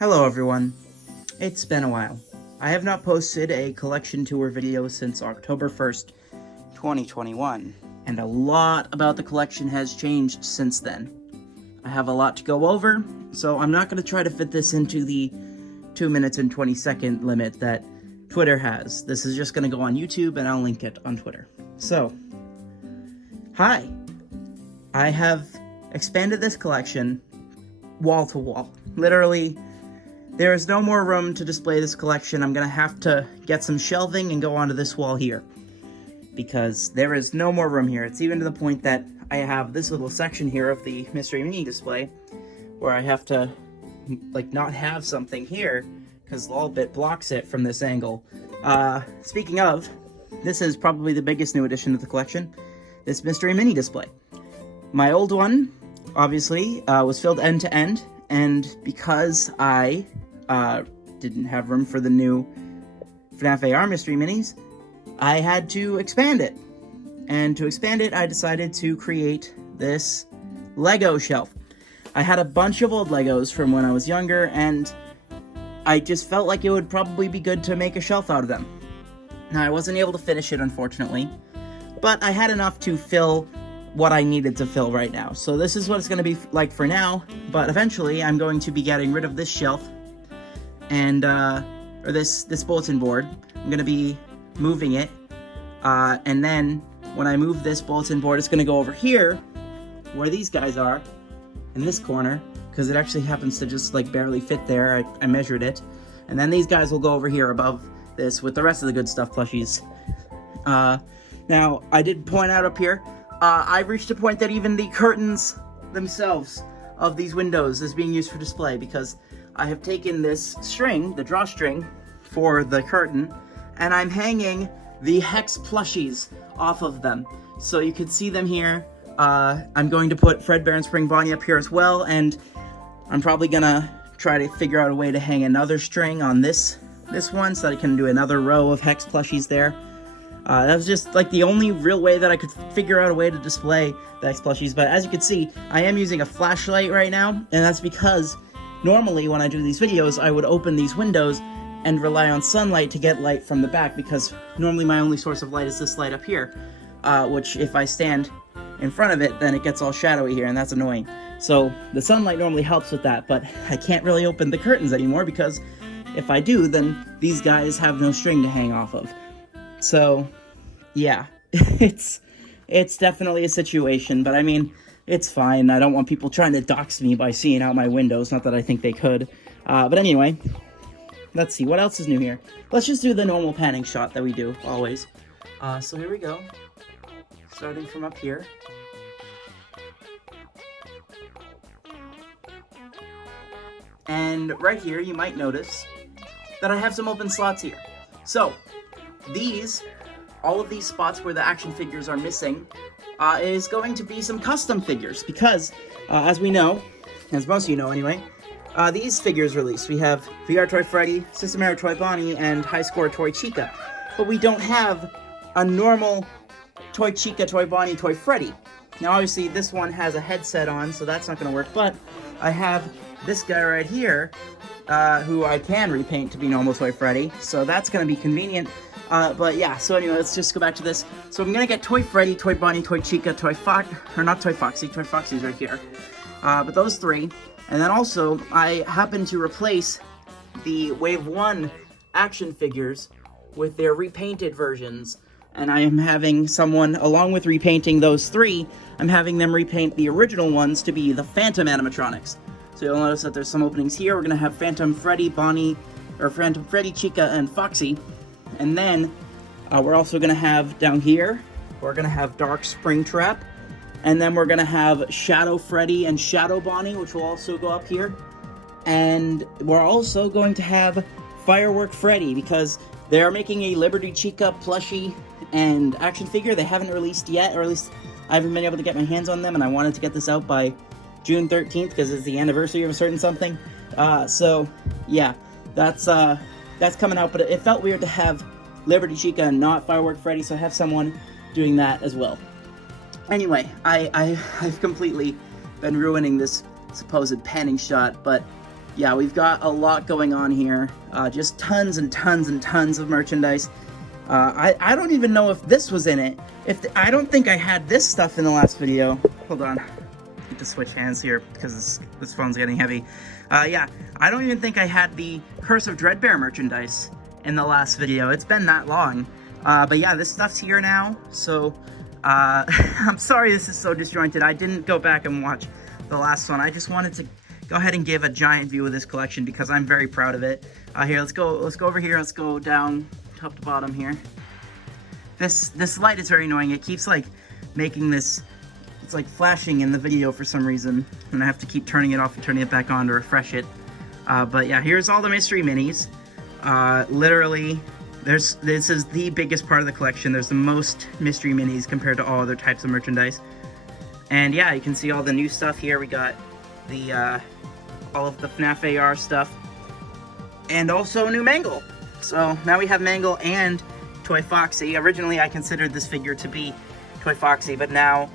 Hello everyone, it's been a while. I have not posted a collection tour video since October 1st, 2021, and a lot about the collection has changed since then. I have a lot to go over, so I'm not going to try to fit this into the 2 minutes and 20-second limit that Twitter has. This is just going to go on YouTube and I'll link it on Twitter. So, hi! I have expanded this collection wall to wall. Literally, there is no more room to display this collection. I'm going to have to get some shelving and go onto this wall here, because there is no more room here. It's even to the point that I have this little section here of the Mystery Mini display where I have to, not have something here because the wall bit blocks it from this angle. Speaking of, this is probably the biggest new addition to the collection, this Mystery Mini display. My old one, obviously, was filled end to end, and because I didn't have room for the new FNAF AR Mystery Minis, I had to expand it. And to expand it, I decided to create this Lego shelf. I had a bunch of old Legos from when I was younger, and I just felt like it would probably be good to make a shelf out of them. Now, I wasn't able to finish it, unfortunately, but I had enough to fill what I needed to fill right now. So this is what it's going to be like for now, but eventually I'm going to be getting rid of this shelf and or this bulletin board. I'm going to be moving it, and then when I move this bulletin board, it's going to go over here where these guys are in this corner, because it actually happens to just barely fit there. I measured it, and then these guys will go over here above this with the rest of the good stuff plushies. Now, I did point out up here, I've reached a point that even the curtains themselves of these windows is being used for display, because I have taken this string, the drawstring for the curtain, and I'm hanging the Hex plushies off of them. So you can see them here. I'm going to put Fredbear and Spring Bonnie up here as well, and I'm probably gonna try to figure out a way to hang another string on this one so that I can do another row of Hex plushies there. That was just the only real way that I could figure out a way to display the Hex plushies. But as you can see, I am using a flashlight right now, and that's because normally when I do these videos, I would open these windows and rely on sunlight to get light from the back, because normally my only source of light is this light up here, which if I stand in front of it, then it gets all shadowy here, and that's annoying. So the sunlight normally helps with that, but I can't really open the curtains anymore, because if I do, then these guys have no string to hang off of. So, yeah, it's definitely a situation, but I mean, it's fine. I don't want people trying to dox me by seeing out my windows, not that I think they could. But anyway, let's see, what else is new here? Let's just do the normal panning shot that we do, always. So here we go, starting from up here. And right here, you might notice that I have some open slots here. So, all of these spots where the action figures are missing, is going to be some custom figures, because, as we know, as most of you know anyway, these figures released. We have VR Toy Freddy, System Error Toy Bonnie, and High Score Toy Chica, but we don't have a normal Toy Chica, Toy Bonnie, Toy Freddy. Now obviously this one has a headset on, so that's not going to work, but I have this guy right here, who I can repaint to be normal Toy Freddy, so that's going to be convenient. But yeah, so anyway, let's just go back to this. So I'm gonna get Toy Freddy, Toy Bonnie, Toy Chica, Toy Foxy's right here. But those three, and then also, I happen to replace the Wave 1 action figures with their repainted versions, and I am having someone, along with repainting those three, I'm having them repaint the original ones to be the Phantom animatronics. So you'll notice that there's some openings here. We're gonna have Phantom Freddy, Phantom Freddy, Chica, and Foxy. And then, we're also going to have, down here, we're going to have Dark Springtrap. And then we're going to have Shadow Freddy and Shadow Bonnie, which will also go up here. And we're also going to have Firework Freddy, because they're making a Liberty Chica plushie and action figure they haven't released yet, or at least I haven't been able to get my hands on them, and I wanted to get this out by June 13th, because it's the anniversary of a certain something. So, yeah, that's coming out, but it felt weird to have Liberty Chica and not Firework Freddy, so I have someone doing that as well. Anyway, I've completely been ruining this supposed panning shot, but yeah, we've got a lot going on here. Just tons and tons and tons of merchandise. I don't even know if this was in it. I don't think I had this stuff in the last video. Hold on. I need to switch hands here because this phone's getting heavy. Yeah, I don't even think I had the Curse of Dreadbear merchandise in the last video. It's been that long. But yeah, this stuff's here now. So, I'm sorry this is so disjointed. I didn't go back and watch the last one. I just wanted to go ahead and give a giant view of this collection because I'm very proud of it. Here, let's go over here. Let's go down top to bottom here. This light is very annoying. It keeps like making this, it's like flashing in the video for some reason, and I have to keep turning it off and turning it back on to refresh it. But yeah, here's all the mystery minis. Literally, this is the biggest part of the collection. There's the most mystery minis compared to all other types of merchandise. And yeah, you can see all the new stuff here. We got the all of the FNAF AR stuff, and also new Mangle. So now we have Mangle and Toy Foxy. Originally, I considered this figure to be Toy Foxy, but now,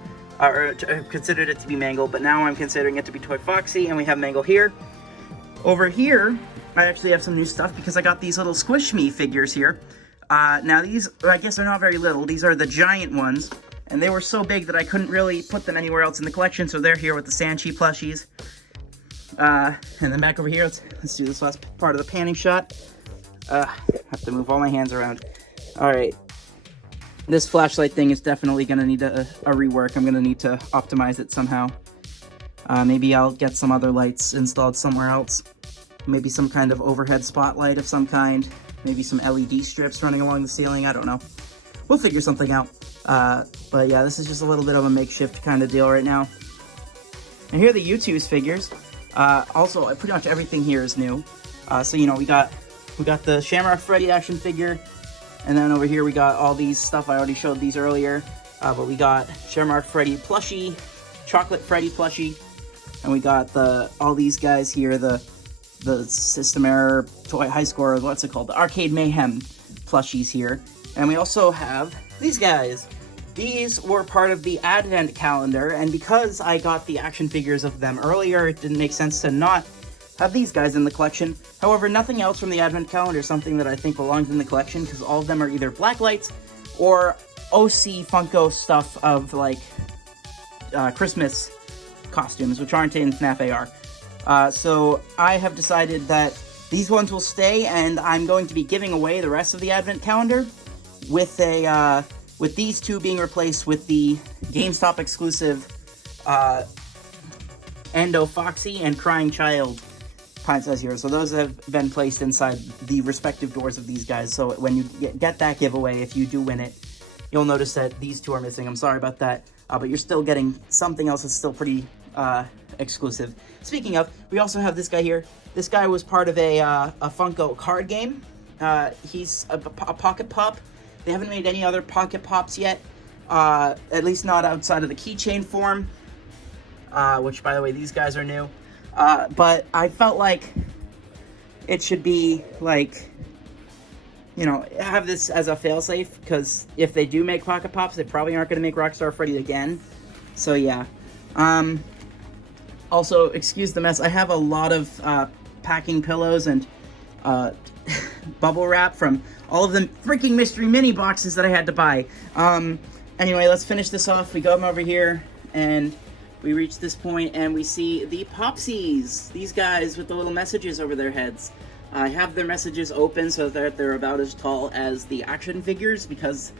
considered it to be Mangle, but now I'm considering it to be Toy Foxy, and we have Mangle here. Over here, I actually have some new stuff because I got these little Squish Me figures here. Now these, I guess they're not very little. These are the giant ones, and they were so big that I couldn't really put them anywhere else in the collection, so they're here with the Sanchi plushies. And then back over here, let's do this last part of the panning shot. Have to move all my hands around. Alright. This flashlight thing is definitely going to need a rework. I'm going to need to optimize it somehow. Maybe I'll get some other lights installed somewhere else. Maybe some kind of overhead spotlight of some kind. Maybe some LED strips running along the ceiling. I don't know. We'll figure something out. But yeah, this is just a little bit of a makeshift kind of deal right now. And here are the U2's figures. Also, pretty much everything here is new. So, you know, we got the Shamrock Freddy action figure, and then over here we got all these stuff. I already showed these earlier, but we got Shamrock Freddy plushie, Chocolate Freddy plushie, and we got all these guys here, the System Error Toy High Score, what's it called, the Arcade Mayhem plushies here, and we also have these guys. These were part of the Advent calendar, and because I got the action figures of them earlier, it didn't make sense to not have these guys in the collection. However, nothing else from the Advent calendar is something that I think belongs in the collection, because all of them are either black lights or OC Funko stuff of, like, Christmas costumes, which aren't in FNAF AR. So I have decided that these ones will stay, and I'm going to be giving away the rest of the Advent calendar with with these two being replaced with the GameStop exclusive Endo Foxy and Crying Child Pine Size Hero. So those have been placed inside the respective doors of these guys. So when you get that giveaway, if you do win it, you'll notice that these two are missing. I'm sorry about that, but you're still getting something else that's still pretty exclusive. Speaking of, we also have this guy here. This guy was part of a Funko card game. He's a Pocket Pop. They haven't made any other Pocket Pops yet, at least not outside of the keychain form, which, by the way, these guys are new. But I felt like it should be, like, you know, have this as a failsafe, because if they do make Pocket Pops, they probably aren't going to make Rockstar Freddy again. So, yeah. Also, excuse the mess. I have a lot of packing pillows and bubble wrap from all of the freaking mystery mini boxes that I had to buy. Anyway, let's finish this off. We go over here, and we reach this point, and we see the Popsies. These guys with the little messages over their heads. I have their messages open so that they're about as tall as the action figures, because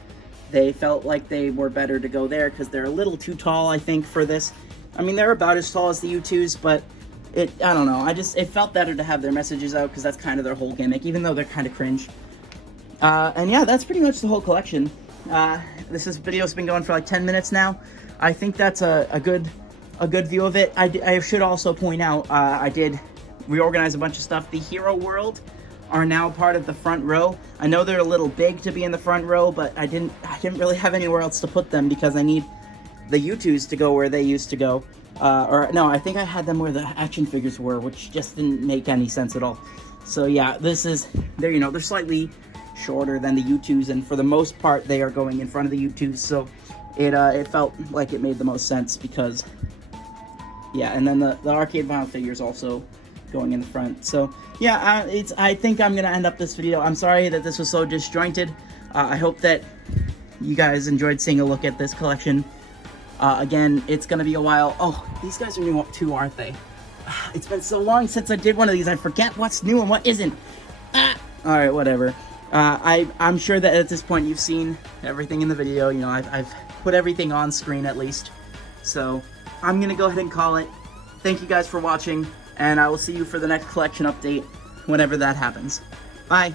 they felt like they were better to go there, because they're a little too tall, I think, for this. I mean, they're about as tall as the U2s, but I don't know. It felt better to have their messages out, because that's kind of their whole gimmick, even though they're kind of cringe. And yeah, that's pretty much the whole collection. This video's been going for like 10 minutes now. I think that's a good view of it. I should also point out, I did reorganize a bunch of stuff. The Hero World are now part of the front row. I know they're a little big to be in the front row, but I didn't really have anywhere else to put them, because I need the U2s to go where they used to go. Or no, I think I had them where the action figures were, which just didn't make any sense at all. So yeah, they're slightly shorter than the U2s, and for the most part they are going in front of the U2s, so it felt like it made the most sense, because yeah. And then the arcade vinyl figures also going in the front. So yeah, I think I'm gonna end up this video. I'm sorry that this was so disjointed. I hope that you guys enjoyed seeing a look at this collection. Again, it's gonna be a while. Oh, these guys are new too, aren't they? It's been so long since I did one of these, I forget what's new and what isn't. Alright, whatever. I'm sure that at this point you've seen everything in the video. You know, I've put everything on screen at least. So I'm gonna go ahead and call it. Thank you guys for watching, and I will see you for the next collection update whenever that happens. Bye!